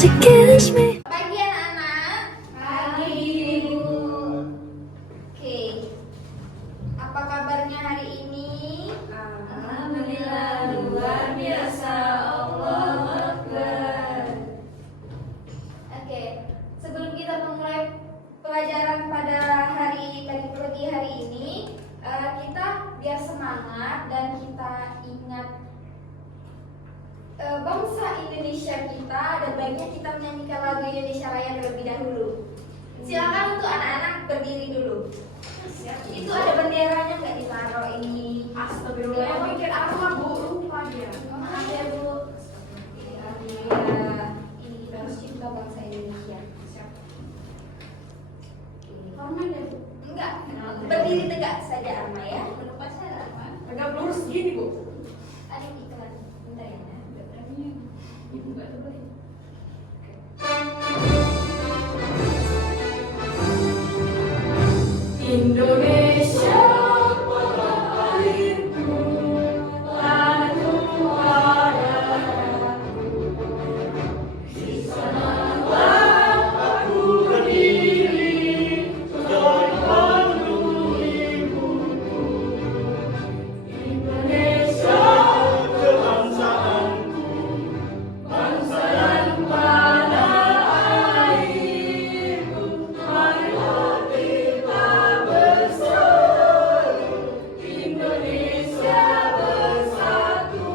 to kiss me. Pagi anak-anak. Pagi Ibu. Oke. Apa kabarnya hari ini? Alhamdulillah, luar biasa. Allahu Akbar. Oke. Sebelum kita memulai pelajaran pada pagi hari ini, kita biar semangat dan kita ingat bangsa Indonesia kita, dan baiknya kita menyanyikan lagu Indonesia Raya terlebih dahulu. Silakan untuk anak-anak berdiri dulu. Itu ada benderanya nggak ditaruh ini? Astagfirullah, yang bikin apa Bu? Lupa dia. Maaf ya Bu. Ya, ini kita harus cinta bangsa Indonesia. Kamu ada Bu? Enggak, berdiri tegak saja Arma ya. Menumpah cara Arma. Agak lurus gini Bu. Ada iklan. Bentar ya. Ibu nggak boleh. Indonesia tanah airku, tanahku padaku. Di sanalah aku berdiri, menjadi pandu ibuku. Indonesia kebangsaanku, bangsa dan tanah airku. Marilah kita bersatu, Indonesia bersatu.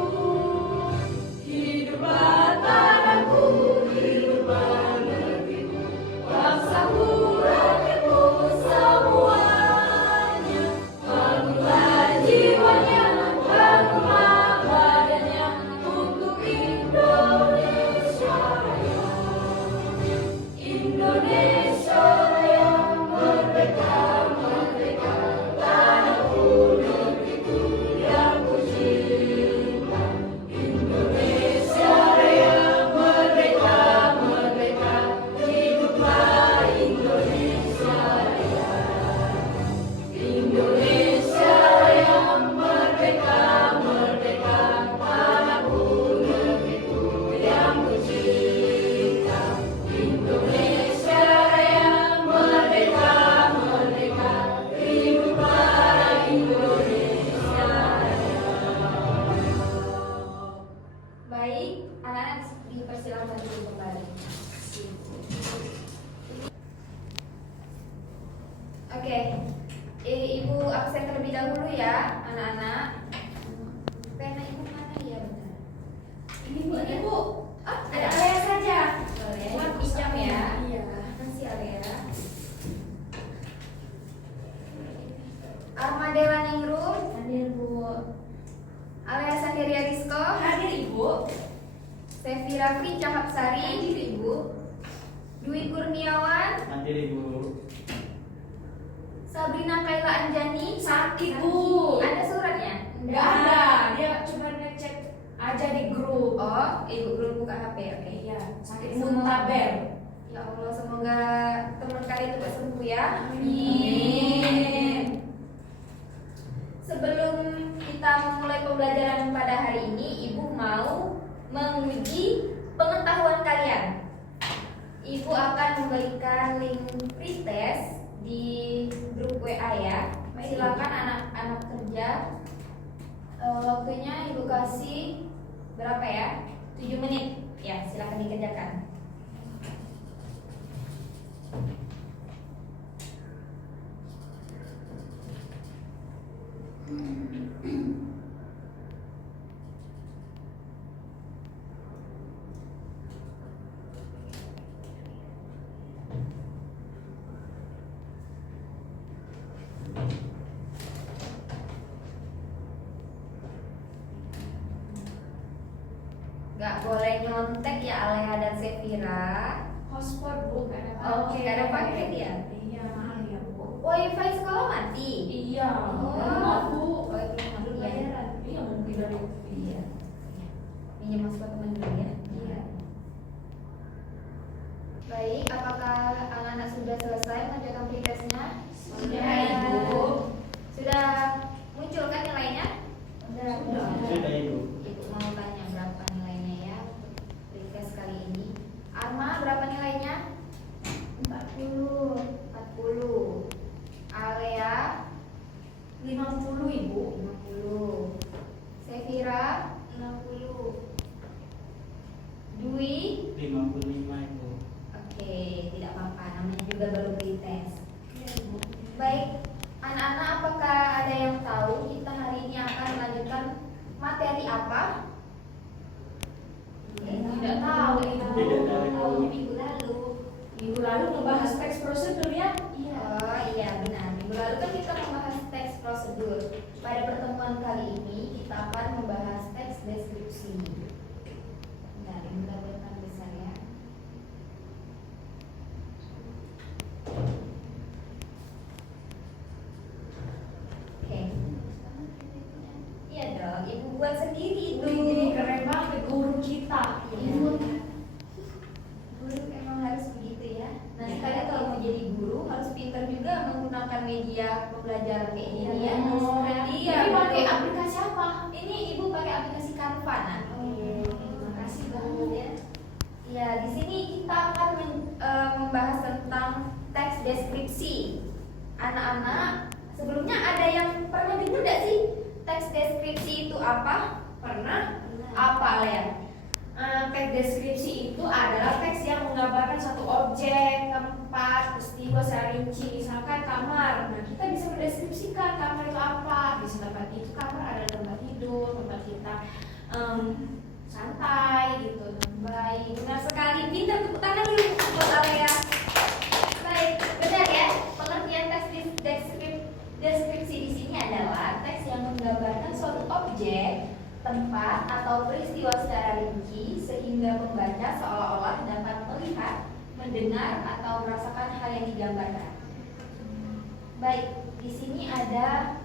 Hiduplah tanahku, hiduplah negeriku, bangsaku, rakyatku semuanya. Bangunlah jiwanya, bangunlah badannya untuk Indonesia Raya. Indonesia Raya, merdeka, merdeka, tanahku, negeriku yang ku cinta. Indonesia Raya, merdeka, merdeka, hiduplah Indonesia Raya. Indonesia Raya, merdeka, merdeka, tanahku, negeriku yang ku cinta. Indonesia Raya, merdeka, merdeka, hiduplah Indonesia Raya. Baik, anak-anak dipersilakan duduk kembali. Oke, Ibu absen terlebih dahulu ya, anak-anak. Pena Ibu mana ya, bentar. Ini Bu, ada Bu. Oh, ada Alea saja. Alea, Buat Ibu pinjam ya. Iya. Makasih Alea. Armadella Ningrum, Hadir Bu. Alea Sanderia Rizko, Hadir Ibu. Sevi Raffi Cahapsari, Hadir Ibu. Dwi Kurniawan, Hadir Ibu. Sabrina Kaila Anjani. Sakit Bu. Ada suratnya? Enggak ada. Dia cuma ngecek aja di grup. Oh, Ibu belum buka HP, oke. Iya, sakit Semua. muntaber. Ya Allah, semoga teman kalian cepat sembuh ya. Amin. Sebelum kita memulai pembelajaran pada hari ini, Ibu mau menguji pengetahuan kalian. Ibu akan memberikan link pretest di grup WA ya. Silakan anak-anak kerja. Waktunya Ibu kasih berapa ya? 7 menit. Ya, silakan dikerjakan. Gak boleh nyontek ya Alea dan Sevira. Hotspot Bu, nggak ada. Oke, nggak ada paket ya? Iya, mahal ya Bu. Wifi sekolah mati. Iya. Belum Bu. Oh, itu Belum mati ya. bayaran. Iya, mungkin dari. Iya. Minjem masuk teman dulu ya. Iya. Baik, apakah anak-anak sudah selesai mengerjakan pretestnya? Sudah, Ibu. Sudah muncul kan nilainya? Sudah Ibu. Ibu mau tanya berapa nilainya ya pretest kali ini. Arma 40. Alea 50 Ibu. 50. Sefira 60. Dwi 55 Ibu. oke, tidak apa-apa, namanya juga baru pretest. Iya Ibu. Baik, anak-anak, apakah ada yang tahu kita hari ini akan melanjutkan materi apa? Tidak tahu Ibu. Tidak tahu. Tahunya minggu lalu. Minggu lalu membahas teks prosedur ya? Oh iya benar, minggu lalu kan kita membahas teks prosedur. Pada pertemuan kali ini kita akan membahas teks deskripsi. Bentar, ini bukan besar ya. Oke. Iya dong, ibu buat sendiri itu. Jadi keren banget guru kita. Iya. Guru emang harus begitu ya. Nah sekalian kalau mau jadi guru harus pintar juga menggunakan media pembelajaran kayak ini ya. Iya. Ini pakai betul. aplikasi apa? Ini ibu pakai aplikasi Canva nah. Terima kasih banget ya. Ya di sini kita akan membahas tentang teks deskripsi. Anak-anak, sebelumnya ada yang pernah dengar nggak sih teks deskripsi itu apa? Pernah? Apa ya? Teks deskripsi itu adalah teks yang menggambarkan satu objek, tempat, peristiwa secara rinci. Misalkan kamar. Nah, kita bisa mendeskripsikan kamar itu apa. Bisa tempat itu kamar adalah tempat tidur, tempat kita santai gitu. Baik, benar sekali. Pintar, tepuk tangan dulu buat Alea. Baik, benar ya. Pengertian teks deskripsi di sini adalah teks yang menggambarkan suatu objek, tempat atau peristiwa secara rinci sehingga pembaca seolah-olah dapat melihat, mendengar atau merasakan hal yang digambarkan. Baik, di sini ada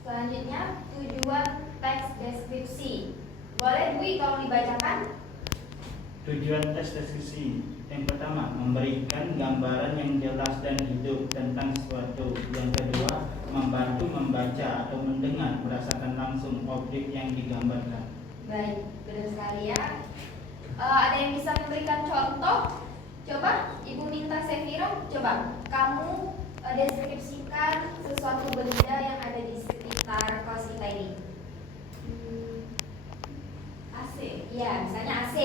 selanjutnya tujuan teks deskripsi. Boleh Dwi tolong dibacakan? Tujuan teks deskripsi yang pertama, memberikan gambaran yang jelas dan hidup tentang sesuatu. Yang kedua, membantu membaca atau mendengar, merasakan langsung objek yang digambarkan. Baik, benar sekali ya. Ada yang bisa memberikan contoh? Coba, Ibu minta Sefira, coba kamu deskripsikan sesuatu benda yang ada di sekitar kelas kita ini. AC. Ya, misalnya AC.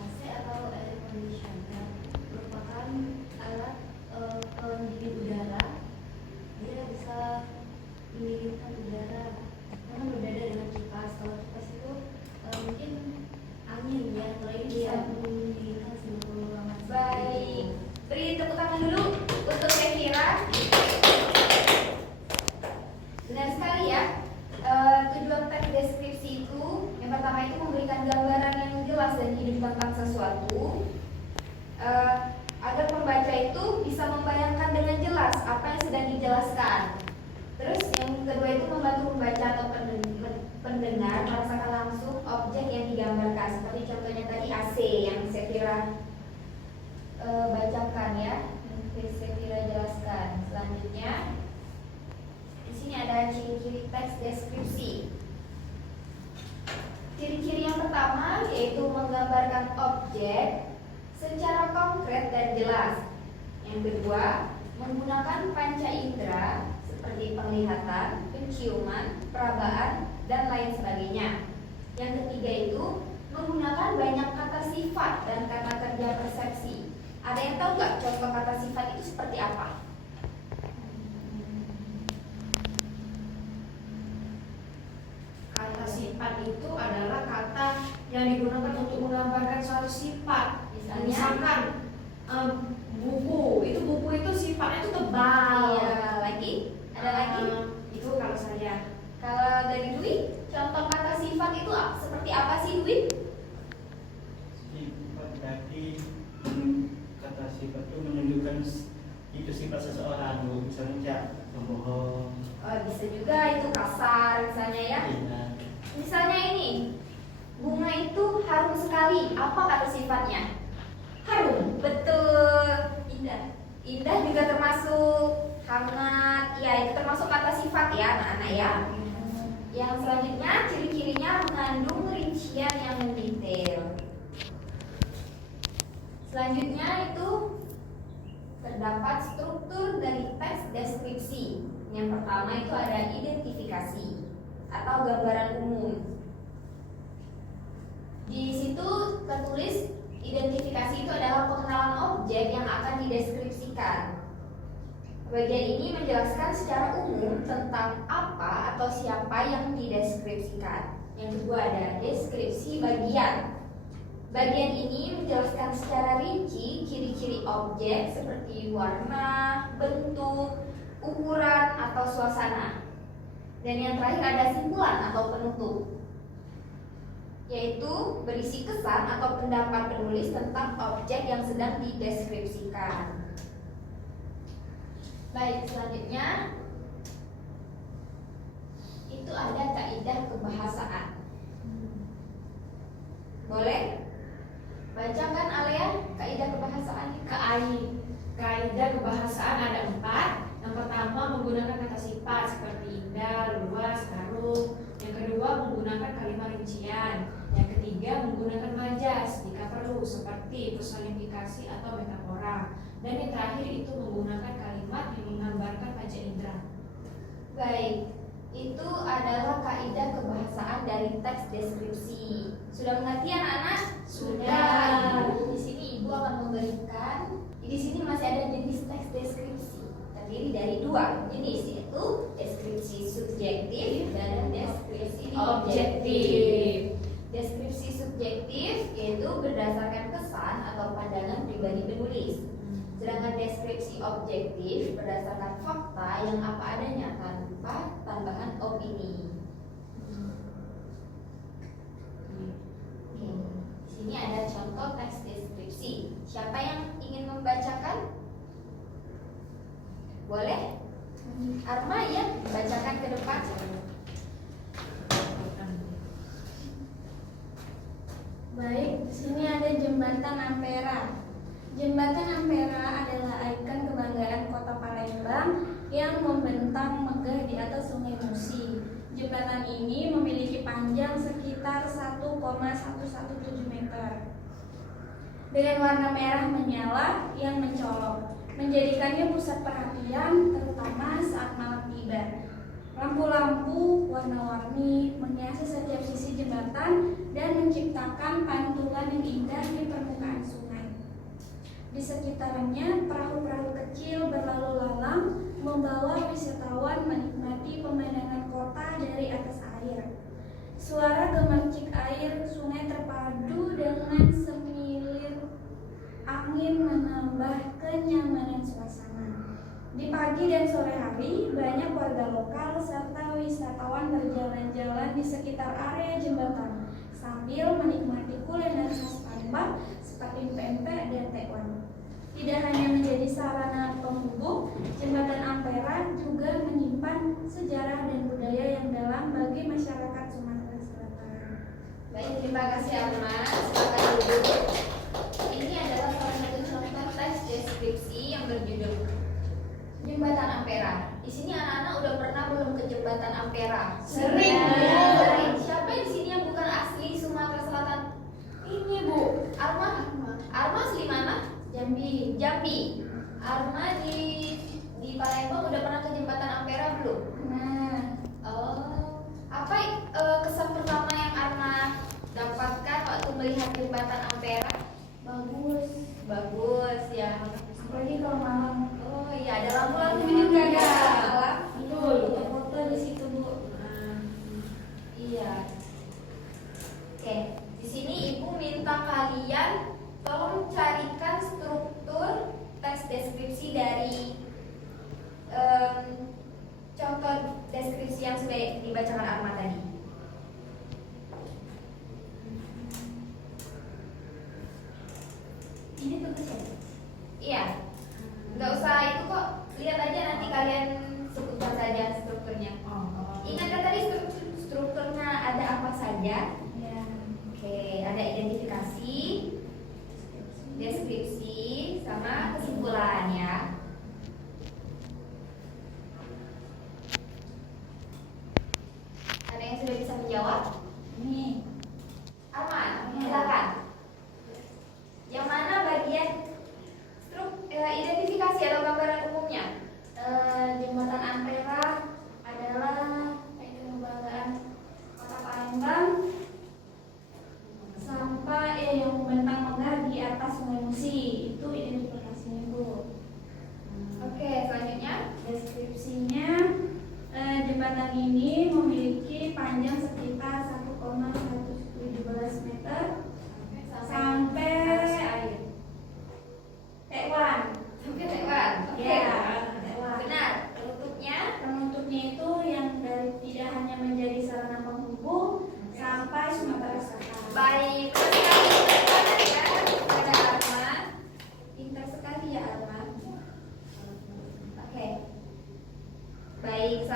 AC atau air conditioner merupakan alat pendingin udara. Dia bisa mendinginkan udara. Karena berbeda dengan kipas. Kalau kipas itu mungkin angin ya, kalau ini bisa mendinginkan seluruh ruangan. Baik, beri tepuk tangan dulu untuk Sefira. Benar sekali ya. Tujuan teks deskripsi itu yang pertama itu memberikan gambaran yang jelas dan hidup tentang sesuatu, agar pembaca itu bisa membayangkan dengan jelas apa yang sedang dijelaskan. Terus yang kedua itu membantu pembaca atau pendengar merasakan langsung objek yang digambarkan, seperti contohnya tadi AC yang Sefira bacakan ya, yang Sefira jelaskan. Selanjutnya di sini ada ciri-ciri teks deskripsi. Ciri-ciri yang pertama yaitu menggambarkan objek secara konkret dan jelas. Yang kedua, menggunakan panca indera seperti penglihatan, penciuman, perabaan, dan lain sebagainya. Yang ketiga itu menggunakan banyak kata sifat dan kata kerja persepsi. Ada yang tahu nggak contoh kata sifat itu seperti apa? Kata sifat itu adalah kata yang digunakan untuk menggambarkan suatu sifat. Misalkan buku itu sifatnya itu tebal. Iya, lagi? Ada lagi? Itu kalau saya. Kalau dari Dwi, contoh kata sifat itu seperti apa sih Dwi? Sifat tadi, kata sifat itu menunjukkan itu sifat seseorang. Misalnya pembohong. Oh, bisa juga itu kasar misalnya ya. Iya. Misalnya ini, bunga itu harum sekali. Apa kata sifatnya? Harum. Betul. Indah. Indah juga termasuk hangat. Ya, itu termasuk kata sifat ya anak-anak ya. Yang selanjutnya ciri-cirinya mengandung rincian yang mendetail. Selanjutnya itu terdapat struktur dari teks deskripsi. Yang pertama itu ada identifikasi atau gambaran umum. Di situ tertulis identifikasi itu adalah pengenalan objek yang akan dideskripsikan. Bagian ini menjelaskan secara umum tentang apa atau siapa yang dideskripsikan. Yang kedua ada deskripsi bagian. Bagian ini menjelaskan secara rinci ciri-ciri objek seperti warna, bentuk, ukuran, atau suasana. Dan yang terakhir ada simpulan atau penutup, yaitu berisi kesan atau pendapat penulis tentang objek yang sedang dideskripsikan. Baik, selanjutnya itu ada kaidah kebahasaan. Boleh? Bacakan Alea kaidah kebahasaan. Kaidah kebahasaan ada 4. Yang pertama menggunakan kata sifat seperti indah, luas, harum. Yang kedua menggunakan kalimat rincian. Yang ketiga menggunakan majas jika perlu seperti personifikasi atau metafora. Dan yang terakhir itu menggunakan kalimat yang menggambarkan panca indera. Baik, itu adalah kaidah kebahasaan dari teks deskripsi. Sudah mengerti anak-anak? Sudah. Di sini ibu akan memberikan. Di sini masih ada jenis teks deskripsi. Terdiri dari 2 jenis, yaitu deskripsi subjektif dan deskripsi objektif. Deskripsi subjektif yaitu berdasarkan kesan atau pandangan pribadi penulis. Sedangkan deskripsi objektif berdasarkan fakta yang apa adanya tanpa tambahan opini. Oke, di sini ada contoh teks deskripsi. Siapa yang ingin membacakan? Boleh? Arma ya, bacakan ke depan. Baik, di sini ada jembatan Ampera. Jembatan Ampera adalah ikon kebanggaan Kota Palembang yang membentang megah di atas Sungai Musi. Jembatan ini memiliki panjang sekitar 1,117 meter dengan warna merah menyala yang mencolok, menjadikannya pusat perhatian terutama saat malam tiba. Lampu-lampu warna-warni menghiasi setiap sisi jembatan dan menciptakan pantulan yang indah di permukaan sungai. Di sekitarnya perahu-perahu kecil berlalu lalang membawa wisatawan menikmati pemandangan kota dari atas air. Suara gemercik air sungai terpadu dengan semilir angin menambah kenyamanan suasana. Di pagi dan sore hari, banyak warga lokal serta wisatawan berjalan-jalan di sekitar area jembatan sambil menikmati kuliner khas Palembang seperti pempek dan tekwan. Tidak hanya menjadi sarana penghubung, jembatan Ampera juga menyimpan sejarah dan budaya yang dalam bagi masyarakat Sumatera Selatan. Baik, terima kasih Arma. Silakan duduk. Ini adalah salah satu contoh teks deskripsi yang berjudul Jembatan Ampera. Di sini anak-anak udah pernah belum ke Jembatan Ampera? Sering. Sering. Siapa di sini yang bukan asli Sumatera Selatan? Ini Bu. Arma. Arma asli mana? Jambi. Jambi. Arma di Palembang udah pernah ke Jembatan Ampera belum? Nah, Oh. Apa kesan pertama yang Arma dapatkan waktu melihat Jembatan Ampera? bagus. Bagus ya. Apalagi kalau malam. Oh iya, ada lampu-lampu juga ya. Betul. Foto di situ Bu. Iya. Oke, di sini Ibu minta kalian tolong carikan struktur teks deskripsi dari contoh deskripsi yang sudah dibacakan Arma tadi. Ini tugasnya? Iya. Nggak usah itu kok, lihat aja nanti kalian sebutkan saja strukturnya. Ingat kan tadi strukturnya ada apa saja? Ya. Oke, ada identifikasi, deskripsi, sama kesimpulan ya. Ada yang sudah bisa menjawab? Ini. Arman, silakan. Yang mana bagian identifikasi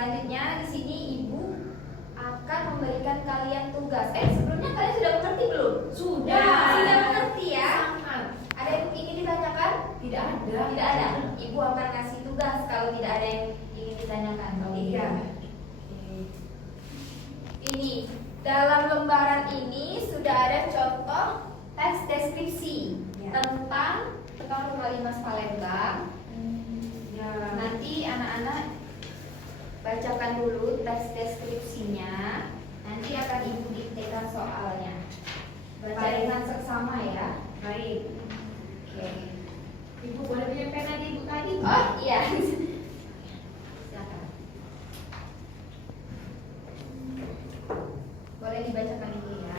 Selanjutnya di sini ibu akan memberikan kalian tugas. Sebelumnya kalian sudah mengerti belum? Sudah mengerti ya. Sangat. Ada yang ingin ditanyakan? Tidak ada. Tidak ada. Ibu akan kasih tugas kalau tidak ada yang ingin ditanyakan. Iya. Ini dalam lembaran ini sudah ada contoh teks deskripsi Ya. tentang Rumah Limas Palembang. Ya. Nanti anak-anak bacakan dulu teks deskripsinya. Nanti akan ibu diktekan soalnya. Baca Baik. dengan seksama ya. Baik. Oke. Ibu boleh punya pena di ibu tadi? Oh iya. Silakan. Boleh dibacakan ibu ya.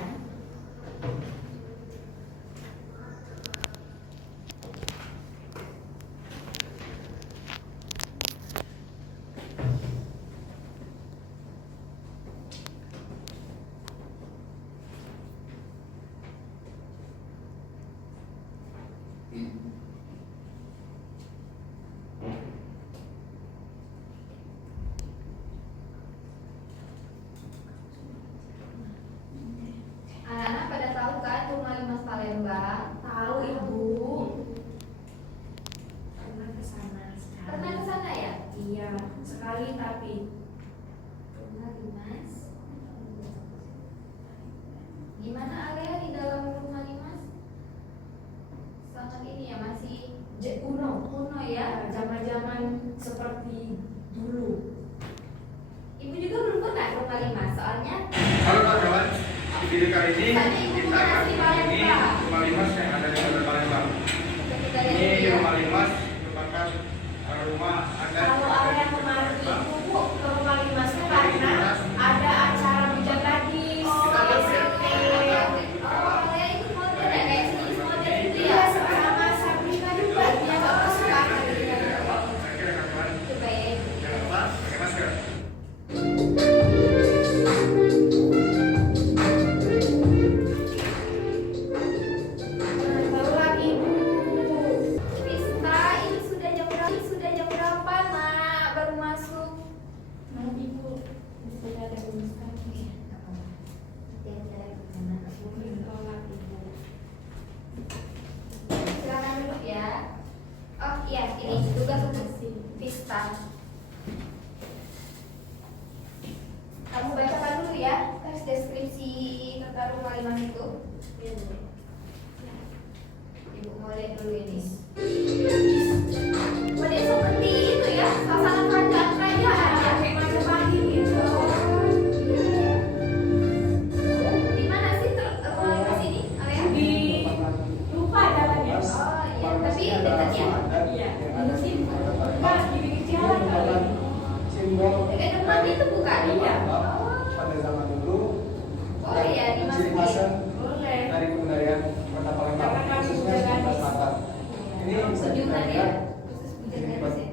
Anak-anak pada tahu kan Rumah Limas Palembang? Tahu ibu. Pernah ke sana sekali. Pernah ke sana ya? Iya, sekali tapi. Rumah Limas. Gimana area di dalam Rumah Limas? Sangat ini ya, masih Kuno. kuno ya. Zaman-zaman seperti dulu. Ibu juga belum pernah ke Rumah Limas, soalnya Halo kawan-kawan, di video kali ini Tadi ibu kita punya akan nasi ini Palembang. Rumah Limas yang ada di Kota Palembang. kita lihat Ini dulu ya. Rumah Limas merupakan rumah adat Kalau area kemarin itu bu ke rumah limasnya karena ada acara bujang gadis, SMP. Oh, area itu modern ya, kayak sini modern gitu Iya, ya. sama Sabrina juga dia nggak kesukaan. Coba ya. Jangan lupa pakai masker. Baru lagi bu. Pista, ini sudah jam berapa? Ini sudah jam berapa, Nak? Baru masuk. Maaf ibu, sudah ada urusan. Tolak ibu. Silakan duduk ya. Oh iya, ini tugas untuk Pista. Kamu bacakan dulu ya teks deskripsi tentang Rumah Limas itu. Ibu mau lihat dulu ini. Model seperti itu ya, suasana kerajaan-kerajaan ya. Kayak Majapahit gitu. Di mana sih Rumah Limas ini? Area? Di lupa jalannya. Oh iya, tapi dekat ya. Iya, di sini. Pas di pinggir jalan kali. Simbol Dekat depan itu bukan? Iya. pada zaman dulu Oh iya, di ciri Masjid. khasnya Boleh. dari kebudayaan Kota Palembang Karena kami khususnya juga Sumatera gadis. Selatan. Ini bisa Kunjungan ya, dilihat khusus bujang gadis ya.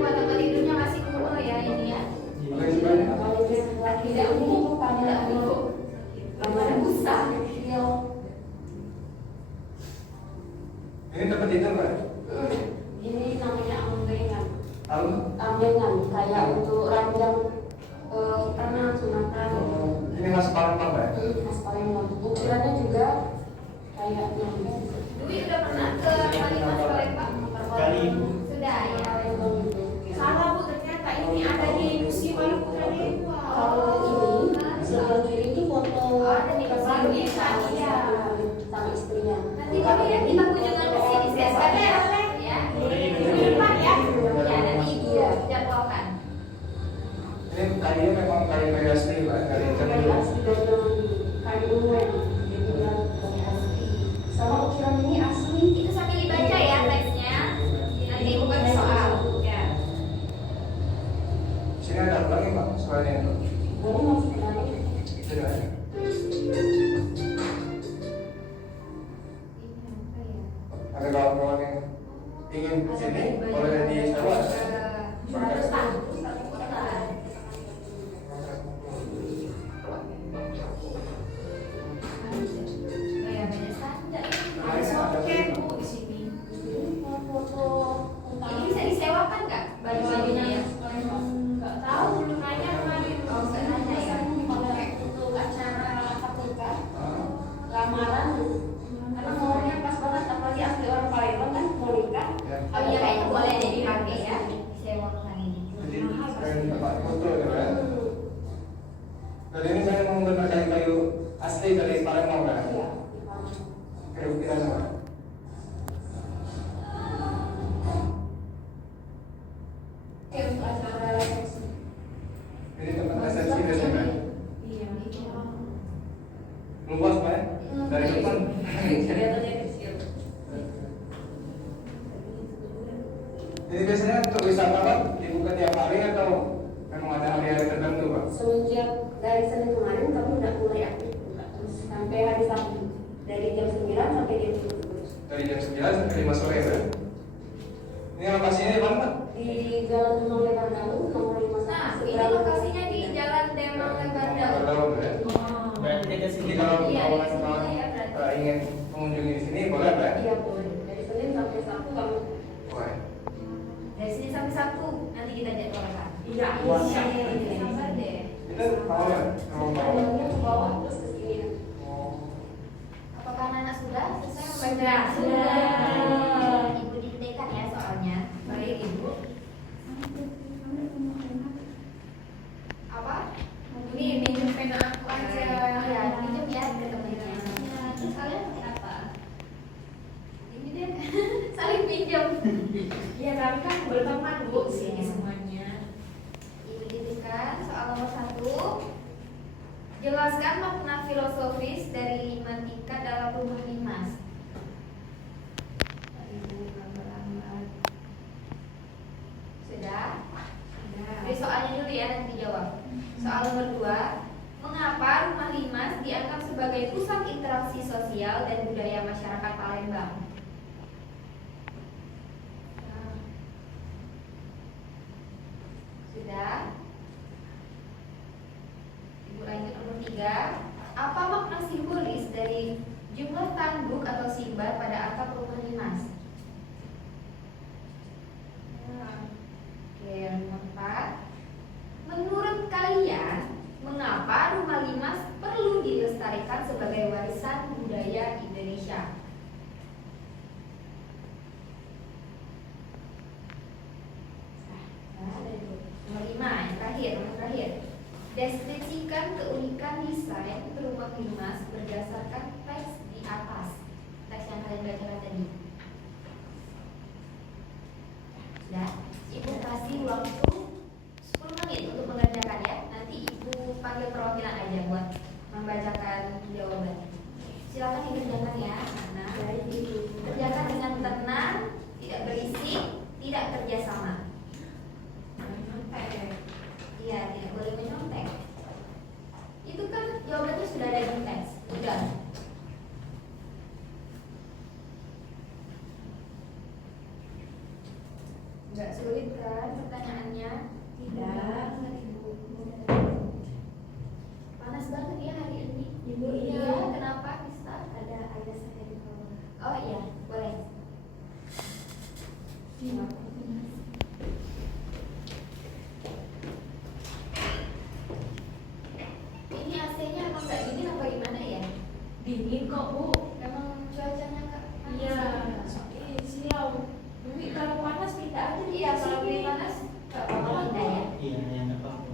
Wah, tempat tidurnya masih kuno ya ini ya. Paling banyak Tidak umum, tidak umum. Lemari busa. ini tempat tidur Pak. Ini namanya ambengan. Lalu Ambengan kayak untuk ranjang renang Sumatera. ini khas Palembang Pak. Khas Palembang. Ukurannya juga kayak yang Dwi udah pernah ke Rumah Limas Palembang? Kali Ibu. Sudah ya. Palembang itu. Salah bu, ternyata ini ada di Museum Maluku Kaliwa. Kalau ini sebelah kiri itu foto ada di presiden belakang, iya. sama istrinya. Nanti kami ya kita kunjungan ke sini sekali ya. Ya. Boleh Ibu. Di depan ya. Ya, nanti ibu jadwalkan. Ini kayunya memang kayu asli Pak, dari Kayak Jambi. asli dari zaman dulu. Kayu wen. Jadi dia pakai asli. Sama ukiran ini asli. Itu sambil dibaca ya teksnya. Jelas sampai 5 sore ya. Ini lokasinya di mana, Pak? Di Jalan Demang Lebar Daun nomor 51. Nah, ini lokasinya di Jalan Demang Lebar Daun. Daun ya. Berarti dekat sini. Jadi kalau Iya, dekat sini kawan-kawan ya, berarti. ingin mengunjungi di sini boleh, Pak? Iya boleh. Dari Senin sampai Sabtu kamu. Boleh. Dari sini sampai Sabtu nanti kita jadwalkan. Iya, Wah. insya Oke, Allah. sabar deh. Kita mau ya? Mau Jalannya ke bawah terus ke sini. Apakah anak sudah selesai membaca? Sudah, sudah. Ibu diktekan ya soalnya. Baik ibu. Apa? Ini minjem pena aku aja. Ya, pinjam ya ke temennya. Terus kalian pakai apa? Ini deh, saling pinjam. Iya, kami kan berteman Bu sini semuanya. Ibu diktekan soal nomor 1. Jelaskan makna filosofis dari 5 tingkat dalam rumah Dimas. Ibu lambat-lambat. Sudah? Jadi soalnya dulu ya nanti jawab. Soal nomor 2, mengapa rumah Limas dianggap sebagai pusat interaksi sosial dan budaya masyarakat Palembang? Sudah? Ibu lanjut nomor 3. Apa makna simbolis dari jumlah tanduk atau simbar pada atap rumah Limas? Oke, yang nomor 4. Menurut kalian, mengapa rumah Limas perlu dilestarikan sebagai warisan budaya Indonesia? Nomor 5, yang terakhir, nomor terakhir. Deskripsikan keunikan desain rumah Limas berdasarkan teks di atas. Teks yang kalian baca tadi. Sudah, Ibu kasih waktu 10 menit untuk mengerjakan ya. Nanti Ibu panggil perwakilan aja buat membacakan jawaban. Silakan dikerjakan ya, anak. Kerjakan dengan tenang, tidak berisik, tidak kerjasama. Iya, tidak boleh menyontek. Itu kan jawabannya sudah ada di teks. Udah. Enggak sulit kan pertanyaannya? Tidak. Panas banget ya hari ini. Ibu, Iya, iya. kenapa Krista? Ada ayah saya di bawah. Oh iya, boleh. Ini AC-nya emang nggak dingin apa gimana ya? Dingin kok Bu. Emang cuacanya nggak panas? Iya. Silau. Tapi kalau panas pindah aja di Iya, kalau sini. lebih panas nggak apa-apa pindah ya. Iya, yang nggak apa-apa.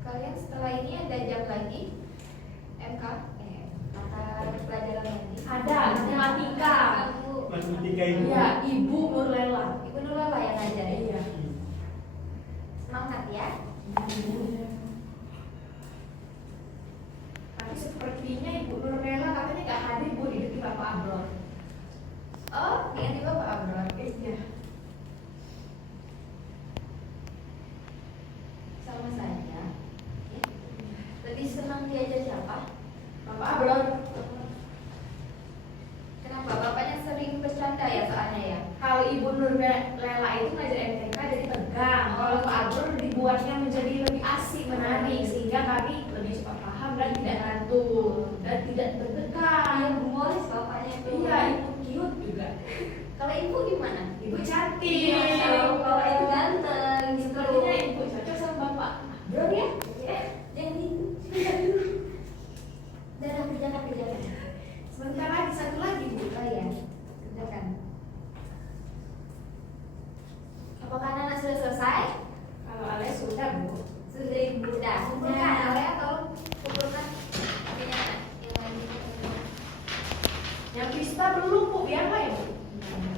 Kalian setelah ini ada jam lagi MK, mata pelajaran lagi. Ada matematika. Kamu, Matematika itu. Iya, Ibu Nurlela. Ibu Nurlela yang ngajar ya. Iya. Semangat ya. Tapi sepertinya Ibu Nurlela katanya nggak hadir Bu di detik Bapak Abror. Oh, ganti Bapak Abror. Iya. Sama saja. Ya. Lebih senang diajar siapa? Bapak Abror. Kenapa? Bapaknya sering bercanda ya soalnya ya. Kalau Ibu Nurlela itu ngajar MTK jadi tegang. Kalau Pak Abror dibuatnya menjadi lebih asik, menarik sehingga kami lebih cepat paham dan tidak ngantuk dan tidak tertekan. Yang humoris bapaknya itu. Iya, Ibu cute juga. Kalau ibu gimana? Ibu cantik. Masya Allah, bapak itu ganteng gitu. Sepertinya Ibu cocok sama Bapak Abror ya. Jangan gitu. Dan kerjakan. Sebentar lagi satu lagi Bu. Oh iya, kerjakan. Apakah anak sudah selesai? Kalau Ale sudah Bu. Sudah ibu dah. Kumpulkan Alea tolong kumpulkan. Artinya yang lain. Yang Krista belum Bu, biarlah ya Bu.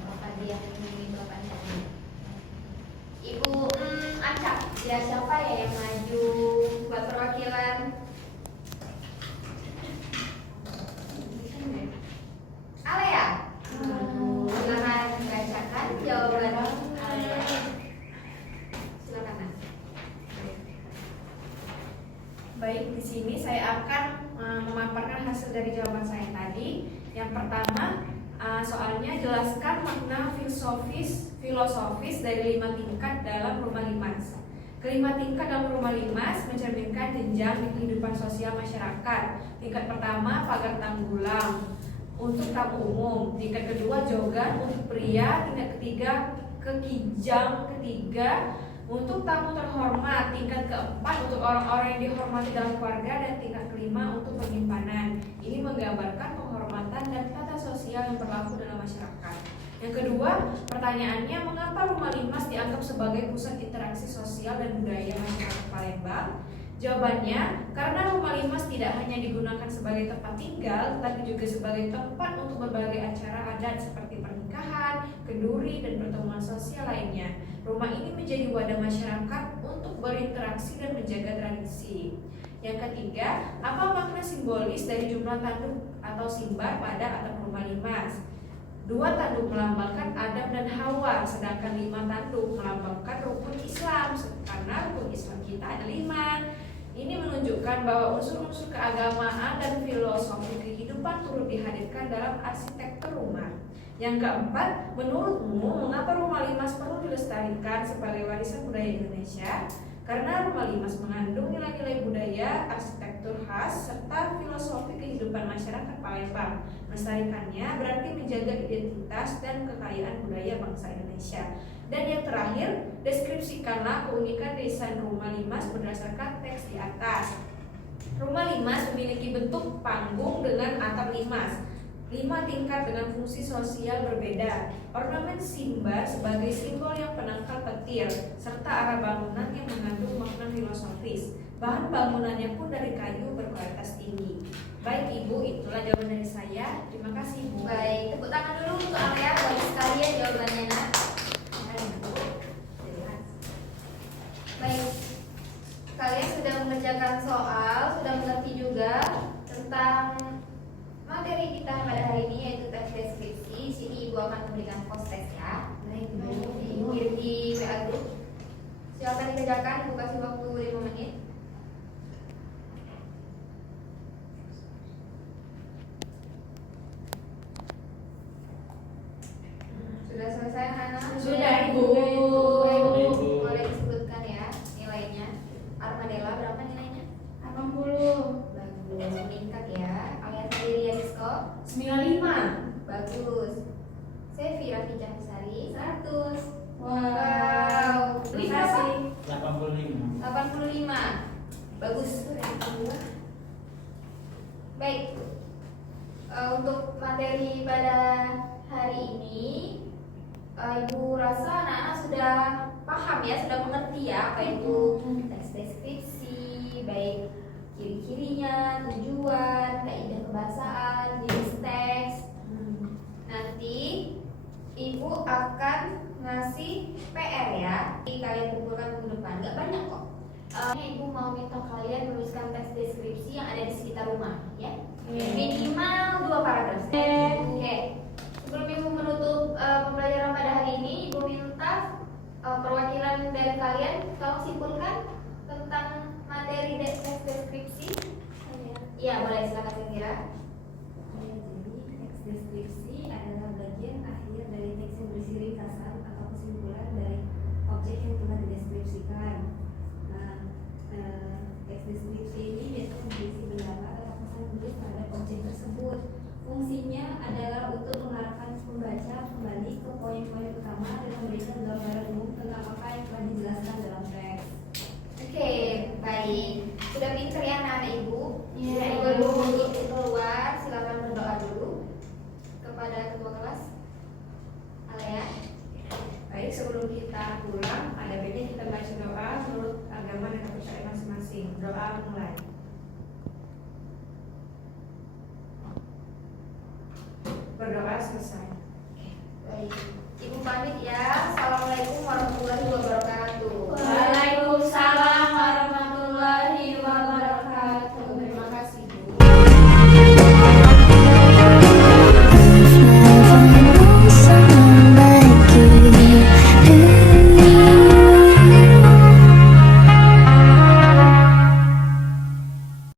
Bapak dia ini bapaknya. Ibu Anca, ya siapa ya yang maju buat perwakilan? Alea. Silakan bacakan jawaban Alea. Silakan Mas. Baik, di sini saya akan memaparkan hasil dari jawaban saya tadi. Yang pertama, soalnya jelaskan makna filosofis dari 5 tingkat dalam rumah limas. Kelima tingkat dalam rumah limas mencerminkan jenjang di kehidupan sosial masyarakat. Tingkat pertama, pagar tanggulang untuk tamu umum. Tingkat kedua, jogan untuk pria. Tingkat ketiga, kekijang ketiga untuk tamu terhormat. Tingkat keempat untuk orang-orang yang dihormati dalam keluarga. Dan tingkat kelima untuk penyimpanan. Ini menggambarkan penghormatan dan tata sosial yang berlaku dalam masyarakat. Yang kedua, pertanyaannya, mengapa rumah limas dianggap sebagai pusat interaksi sosial dan budaya masyarakat Palembang? Jawabannya, karena rumah limas tidak hanya digunakan sebagai tempat tinggal, tetapi juga sebagai tempat untuk berbagai acara adat seperti pernikahan, kenduri, dan pertemuan sosial lainnya. Rumah ini menjadi wadah masyarakat untuk berinteraksi dan menjaga tradisi. Yang ketiga, apa makna simbolis dari jumlah tanduk atau simbar pada atap rumah limas? 2 tanduk melambangkan Adam dan Hawa, sedangkan 5 tanduk melambangkan rukun Islam, karena rukun Islam kita ada 5. Ini menunjukkan bahwa unsur-unsur keagamaan dan filosofi kehidupan turut dihadirkan dalam arsitektur rumah. Yang keempat, menurutmu mengapa rumah limas perlu dilestarikan sebagai warisan budaya Indonesia? Karena rumah limas mengandung nilai-nilai budaya, arsitektur khas, serta filosofi kehidupan masyarakat Palembang. Melestarikannya berarti menjaga identitas dan kekayaan budaya bangsa Indonesia. Dan yang terakhir, deskripsikanlah keunikan desain rumah limas berdasarkan teks di atas. Rumah limas memiliki bentuk panggung dengan atap limas. 5 tingkat dengan fungsi sosial berbeda. Ornamen simbar sebagai simbol yang penangkal petir, serta arah bangunan yang mengandung makna filosofis. Bahan bangunannya pun dari kayu berkualitas tinggi. Baik Ibu, itulah jawaban dari saya. Terima kasih Ibu. Baik, tepuk tangan dulu untuk Alea. Bagus sekali ya jawabannya, Nak. Baik, kalian sudah mengerjakan soal, sudah mengerti juga tentang materi kita pada hari ini, yaitu teks deskripsi. Sini Ibu akan memberikan post test ya. Baik, Ibu kirim di WA group. Silakan dikerjakan, Ibu kasih waktu 5 menit. Sudah selesai anak? Sudah, Ibu. Boleh disebutkan ya nilainya. Armadella berapa nilainya? 80. Bagus, meningkat ya. Kalian sendiri ya, Rizko? 95. Bagus. Sevi Raffi Cahsari 100. Wow. Terima kasih. 85. 85. Bagus. Baik. Untuk materi pada hari ini, Ibu rasa anak-anak sudah paham ya, sudah mengerti ya apa itu teks deskripsi, baik ciri-cirinya, tujuan, kaidah kebahasaan, jenis teks. Nanti Ibu akan ngasih PR ya, jadi kalian kumpulkan minggu depan. Gak banyak kok. Ibu mau minta kalian menuliskan teks deskripsi yang ada di sekitar rumah, ya. Minimal 2 paragraf. Oke. Sebelum Ibu menutup pembelajaran pada hari ini, Ibu minta perwakilan dari kalian tolong simpulkan tentang materi teks deskripsi. Iya, boleh, silakan Sindira. Jadi teks deskripsi adalah bagian akhir dari teks yang berisi ringkasan atau kesimpulan dari objek yang telah dideskripsikan. Nah, teks deskripsi ini biasanya berisi pendapat atau pesan tulis terhadap objek tersebut. Fungsinya adalah untuk mengarahkan pembaca kembali ke poin-poin utama dan memberikan gambaran umum tentang apa yang telah dijelaskan dalam teks. Oke, baik. Sudah pinter ya anak-anak Ibu. Iya, Sebelum Ibu. Ibu keluar, silakan berdoa dulu kepada ketua kelas. Alea. Baik, sebelum kita pulang, ada baiknya kita baca doa menurut agama dan kepercayaan masing-masing. Doa mulai. Berdoa selesai. Baik. Ibu pamit ya. Assalamualaikum warahmatullahi wabarakatuh.